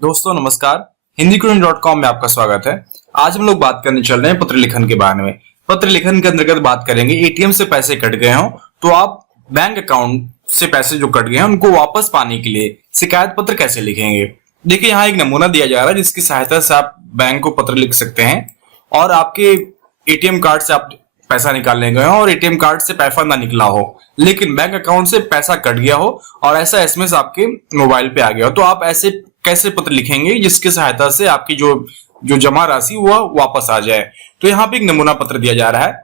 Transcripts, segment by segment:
दोस्तों नमस्कार, हिंदीकुरियन.com में आपका स्वागत है। आज हम लोग बात करने चल रहे हैं पत्र लिखन के बारे में। पत्र लिखन के अंतर्गत बात करेंगे एटीएम से पैसे कट गए हों तो आप बैंक अकाउंट से पैसे जो कट गए हैं उनको वापस पाने के लिए शिकायत पत्र कैसे लिखेंगे। देखिए यहाँ एक नमूना दिया जा रहा है जिसकी सहायता से आप बैंक को पत्र लिख सकते हैं और आपके एटीएम कार्ड से आप पैसा निकालने गए हो और एटीएम कार्ड से पैसा ना निकला हो लेकिन बैंक अकाउंट से पैसा कट गया हो और ऐसा एसएमएस आपके मोबाइल पे आ गया हो, तो आप ऐसे कैसे पत्र लिखेंगे जिसकी सहायता से आपकी जो जमा राशि वह वापस आ जाए। तो यहाँ पे एक नमूना पत्र दिया जा रहा है।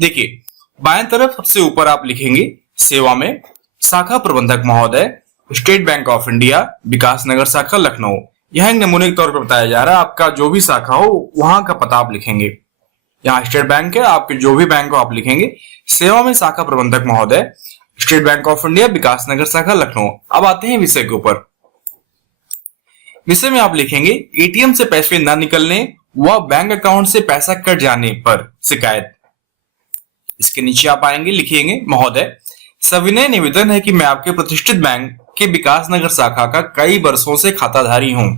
देखिए बाएं तरफ सबसे ऊपर आप लिखेंगे सेवा में शाखा प्रबंधक महोदय, स्टेट बैंक ऑफ इंडिया, विकास नगर शाखा, लखनऊ। यह एक नमूने के तौर पर बताया जा रहा है। आपका जो भी शाखा हो वहां का पता आप लिखेंगे। यहाँ स्टेट बैंक है, आपके जो भी बैंक हो आप लिखेंगे सेवा में शाखा प्रबंधक महोदय, स्टेट बैंक ऑफ इंडिया, विकास नगर शाखा, लखनऊ। अब आते हैं विषय के ऊपर। विषय में आप लिखेंगे एटीएम से पैसे न निकलने व बैंक अकाउंट से पैसा कट जाने पर शिकायत। इसके नीचे आप आएंगे, लिखिएंगे महोदय, सविनय निवेदन है कि मैं आपके प्रतिष्ठित बैंक के विकास नगर शाखा का कई वर्षों से खाताधारी हूं।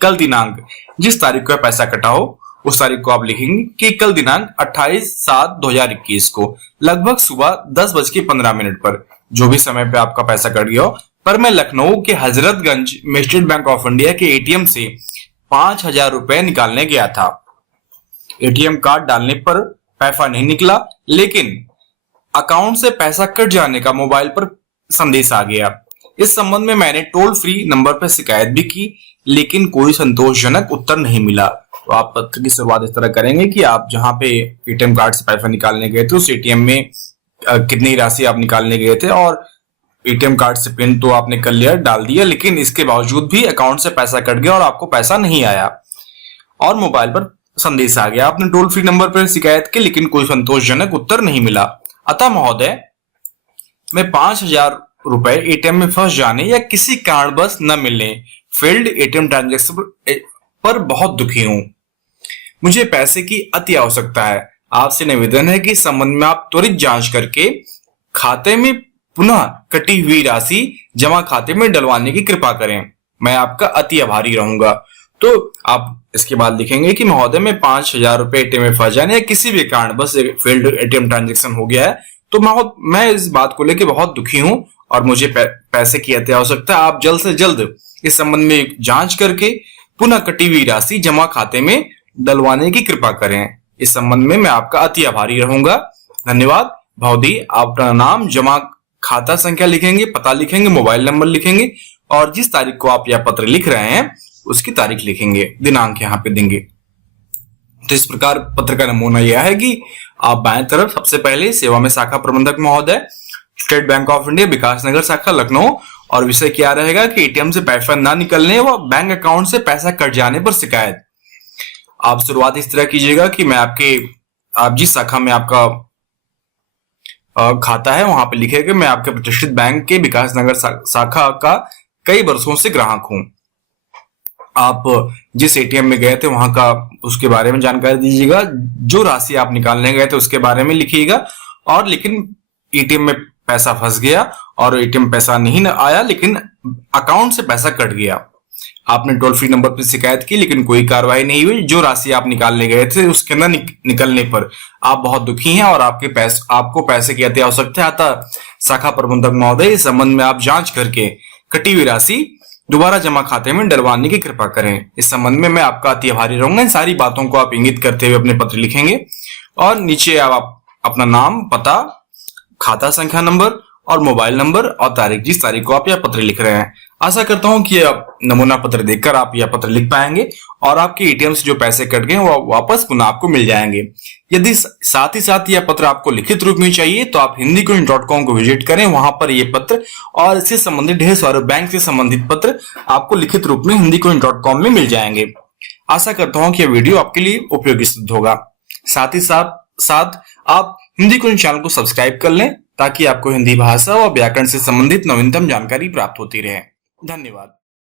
कल दिनांक जिस तारीख को पैसा कटा हो उस तारीख को आप लिखेंगे कि कल दिनांक 28/7/2021 को लगभग सुबह 10:15 पर जो भी समय पे आपका पैसा कट गया हो, पर मैं लखनऊ के हजरतगंज में स्टेट बैंक ऑफ इंडिया के एटीएम से 5,000 रुपए निकालने गया था। एटीएम कार्ड डालने पर पैसा नहीं निकला लेकिन अकाउंट से पैसा कट जाने का मोबाइल पर संदेश आ गया। इस संबंध में मैंने टोल फ्री नंबर पर शिकायत भी की लेकिन कोई संतोषजनक उत्तर नहीं मिला। तो आप पत्र की शुरुआत इस तरह करेंगे कि आप जहां पे एटीएम कार्ड से पैसा निकालने गए थे उस एटीएम में कितनी राशि आप निकालने गए थे और एटीएम कार्ड से पिन तो आपने कर लिया, डाल दिया, लेकिन इसके बावजूद भी अकाउंट से पैसा कट गया और आपको पैसा नहीं आया और मोबाइल पर संदेश आ गया। आपने टोल फ्री नंबर पर शिकायत की लेकिन कोई संतोषजनक उत्तर नहीं मिला। अतः महोदय, मैं 5,000 रुपए एटीएम में फंस जाने या किसी कारणवश न मिलने, फेल्ड एटीएम ट्रांजैक्शन पर बहुत दुखी हूं। मुझे पैसे की अति आवश्यकता है। आपसे निवेदन है कि इस संबंध में आप त्वरित जांच करके खाते में पुनः कटी हुई राशि जमा खाते में डलवाने की कृपा करें। मैं आपका अति आभारी रहूंगा। तो आप इसके बाद लिखेंगे कि महोदय, मैं 5,000 रुपए एटीएम में फंस जाने या किसी भी कारण बस फेल्ड एटीएम ट्रांजैक्शन हो गया है तो मैं इस बात को लेकर बहुत दुखी हूं और मुझे पैसे की अति आवश्यकता है। आप जल्द से जल्द इस संबंध में जांच करके पुनः कटी हुई राशि जमा खाते में डलवाने की कृपा करें। इस संबंध में मैं आपका अति आभारी रहूंगा। धन्यवाद। भवदी अपना नाम, जमा खाता संख्या लिखेंगे, पता लिखेंगे, मोबाइल नंबर लिखेंगे और जिस तारीख को आप यह पत्र लिख रहे हैं उसकी तारीख लिखेंगे, दिनांक यहाँ पे देंगे। तो इस प्रकार पत्र का नमूना यह है कि आप बाएं तरफ सबसे पहले सेवा में शाखा प्रबंधक महोदय, स्टेट बैंक ऑफ इंडिया, विकास नगर शाखा, लखनऊ, और विषय क्या रहेगा कि एटीएम से पैसा ना निकलने व बैंक अकाउंट से पैसा कट जाने पर शिकायत। आप शुरुआत इस तरह कीजिएगा कि आप जिस शाखा में आपका खाता है वहां पे लिखेगा मैं आपके प्रतिष्ठित बैंक के विकास नगर शाखा का कई वर्षों से ग्राहक हूं। आप जिस एटीएम में गए थे वहां का उसके बारे में जानकारी दीजिएगा, जो राशि आप निकालने गए थे उसके बारे में लिखिएगा और लेकिन एटीएम में पैसा फंस गया और एटीएम पैसा नहीं आया लेकिन अकाउंट से पैसा कट गया। आपने टोल फ्री नंबर पर शिकायत की लेकिन कोई कार्रवाई नहीं हुई। जो राशि आप निकालने गए थे उसके न निकलने पर आप बहुत दुखी हैं और आपको पैसे की अति आवश्यकता है। अतः शाखा प्रबंधक महोदय, इस संबंध में आप जांच करके कटी हुई राशि दोबारा जमा खाते में डलवाने की कृपा करें। इस संबंध में मैं आपका अति आभारी रहूंगा। इन सारी बातों को आप इंगित करते हुए अपने पत्र लिखेंगे और नीचे आप अपना नाम, पता, खाता संख्या नंबर और मोबाइल नंबर और तारीख, जिस तारीख को आप यह पत्र लिख रहे हैं। आशा करता हूं कि यह नमूना पत्र देखकर आप यह पत्र लिख पाएंगे और आपके एटीएम से जो पैसे कट गए वो वापस पुनः आपको मिल जाएंगे। यदि साथ ही साथ यह पत्र आपको लिखित रूप में चाहिए तो आप हिंदीकुरियन.com को विजिट करें। वहां पर ये पत्र और इससे संबंधित ढेर सारे बैंक से संबंधित पत्र आपको लिखित रूप में हिंदीकुरियन.com में मिल जाएंगे। आशा करता हूं कि यह वीडियो आपके लिए उपयोगी सिद्ध होगा। साथ ही साथ आप हिंदीकुरियन चैनल को सब्सक्राइब कर लें ताकि आपको हिंदी भाषा और व्याकरण से संबंधित नवीनतम जानकारी प्राप्त होती रहे। धन्यवाद।